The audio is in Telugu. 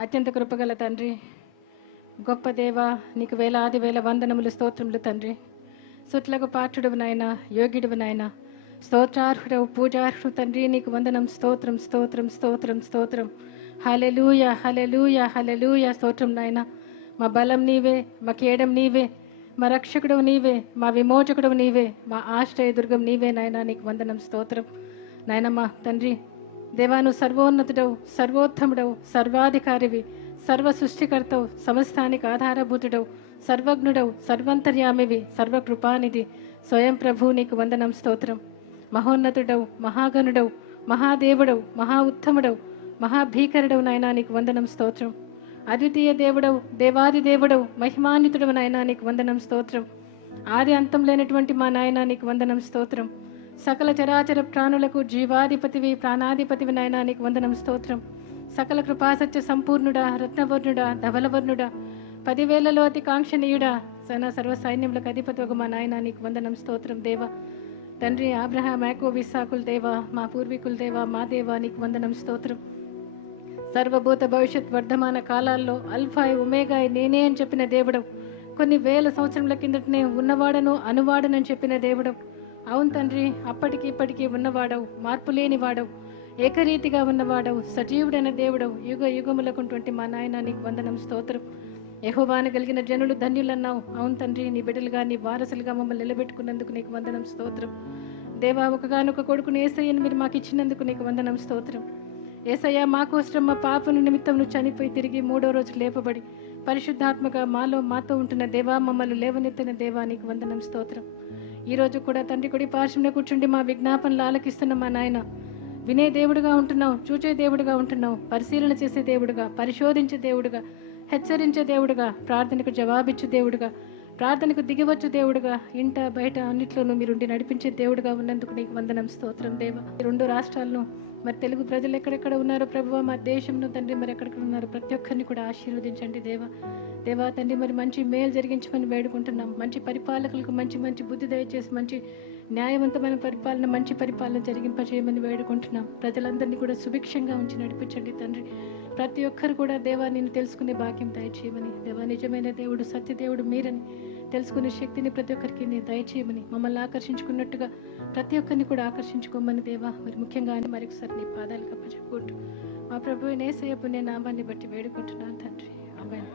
అత్యంత కృపగల తండ్రి, గొప్ప దేవ, నీకు వేలాది వేల వందనములు స్తోత్రములు తండ్రి. సుట్లకు పాఠుడువు నాయన, యోగ్యుడువు నాయన, స్తోత్రార్హుడవు, పూజార్హుడు తండ్రి. నీకు వందనం, స్తోత్రం స్తోత్రం స్తోత్రం స్తోత్రం. హల్లెలూయ హల్లెలూయ హల్లెలూయ. స్తోత్రం నాయన. మా బలం నీవే, మా కేడం నీవే, మా రక్షకుడవు నీవే, మా విమోచకుడవు నీవే, మా ఆశ్రయ దుర్గం నీవే నాయన. నీకు వందనం, స్తోత్రం నాయన. మా తండ్రి దేవా, నువ్వు సర్వోన్నతుడవు, సర్వోత్తముడవు, సర్వాధికారివి, సర్వ సృష్టికర్తవు, సమస్తానికి ఆధారభూతుడవు, సర్వజ్ఞుడవు, సర్వంతర్యామివి, సర్వకృపానిధి, స్వయం ప్రభు. నీకు వందనం, స్తోత్రం. మహోన్నతుడవు, మహాగణుడవు, మహాదేవుడవు, మహా ఉత్తముడవు, మహాభీకరుడవు నాయన. నీకు వందనం, స్తోత్రం. అద్వితీయ దేవుడవు, దేవాది దేవుడవు, మహిమాన్వితుడవు నాయన. నీకు వందనం, స్తోత్రం. ఆది అంతం లేనటువంటి మా నాయన, నీకు వందనం, స్తోత్రం. సకల చరాచర ప్రాణులకు జీవాధిపతివి, ప్రాణాధిపతివి నాయన. నీకు వందనం, స్తోత్రం. సకల కృపాసత్య సంపూర్ణుడా, రత్నవర్ణుడా, ధవలవర్ణుడా, 10,000లో అతి కాంక్షణీయుడా, సర్వ సైన్యములకు అధిపతి ఒక మా నాయన. నీకు వందనం, స్తోత్రం. దేవ తండ్రి, అబ్రహాం, యాకోబు, ఇస్సాకుల దేవ, మా పూర్వీకుల దేవ, మా దేవ, నీకు వందనం, స్తోత్రం. సర్వభూత భవిష్యత్ వర్ధమాన కాలాల్లో అల్ఫా ఒమేగా నేనే అని చెప్పిన దేవుడవు. కొన్ని వేల సంవత్సరముల కిందటనే ఉన్నవాడను అనువాడనని చెప్పిన దేవుడవు. అవును తండ్రి, అప్పటికి ఇప్పటికీ ఉన్నవాడవు, మార్పు లేని వాడవు, ఏకరీతిగా ఉన్నవాడవు, సజీవుడైన దేవుడవు, యుగ యుగములకుంటువంటి మా నాయన. నీకు వందనం, స్తోత్రం. యెహోవాను కలిగిన జనులు ధన్యులన్నావు. అవును తండ్రి, నీ బిడ్డలుగా, నీ వారసులుగా మమ్మల్ని నిలబెట్టుకున్నందుకు నీకు వందనం, స్తోత్రం. దేవా, ఒకగానొక కొడుకుని యేసయ్యను మీరు మాకు ఇచ్చినందుకు నీకు వందనం, స్తోత్రం. యేసయ్య, మా కోసం మా పాపను నిమిత్తం నువ్వు చనిపోయి తిరిగి 3వ రోజు లేపబడి పరిశుద్ధాత్మగా మాతో ఉంటున్న దేవా, మమ్మల్ని లేవనెత్తిన దేవా, నీకు వందనం, స్తోత్రం. ఈరోజు కూడా తండ్రి కుడి పార్శ్వంలో కూర్చుండి మా విజ్ఞాపనలు ఆలకిస్తున్న మా నాయన, వినే దేవుడుగా ఉంటున్నావు, చూచే దేవుడుగా ఉంటున్నావు, పరిశీలన చేసే దేవుడుగా, పరిశోధించే దేవుడుగా, హెచ్చరించే దేవుడుగా, ప్రార్థనకు జవాబిచ్చు దేవుడుగా, ప్రార్థనకు దిగివచ్చు దేవుడుగా, ఇంట బయట అన్నిట్లోనూ మీరుండి నడిపించే దేవుడుగా ఉన్నందుకు నీకు వందనం, స్తోత్రం. దేవ, 2 రాష్ట్రాలను, మరి తెలుగు ప్రజలు ఎక్కడెక్కడ ఉన్నారో ప్రభువా, మా దేశంలో తండ్రి మరి ఎక్కడెక్కడ ఉన్నారో ప్రతి ఒక్కరిని కూడా ఆశీర్వదించండి దేవా తండ్రి. మరి మంచి మేలు జరిగించమని వేడుకుంటున్నాం. మంచి పరిపాలకులకు మంచి బుద్ధి దయచేసి మంచి న్యాయవంతమైన పరిపాలన, మంచి పరిపాలన జరిగింపజేయమని వేడుకుంటున్నాం. ప్రజలందరినీ కూడా సుభిక్షంగా ఉంచి నడిపించండి తండ్రి. ప్రతి ఒక్కరు కూడా దేవా నిన్ను తెలుసుకునే భాగ్యం దయచేయమని, దేవా నిజమైన దేవుడు, సత్యదేవుడు మీరని తెలుసుకునే శక్తిని ప్రతి ఒక్కరికి నేను దయచేయమని, మమ్మల్ని ఆకర్షించుకున్నట్టుగా ప్రతి ఒక్కరిని కూడా ఆకర్షించుకోమని దేవా. మరి ముఖ్యంగా మరొకసారి నీ పాదాలకు అప్పచెప్పుకుంటూ మా ప్రభువు యేసయ్య పుణ్య నామాన్ని బట్టి వేడుకుంటున్నాను తండ్రి. ఆమేన్.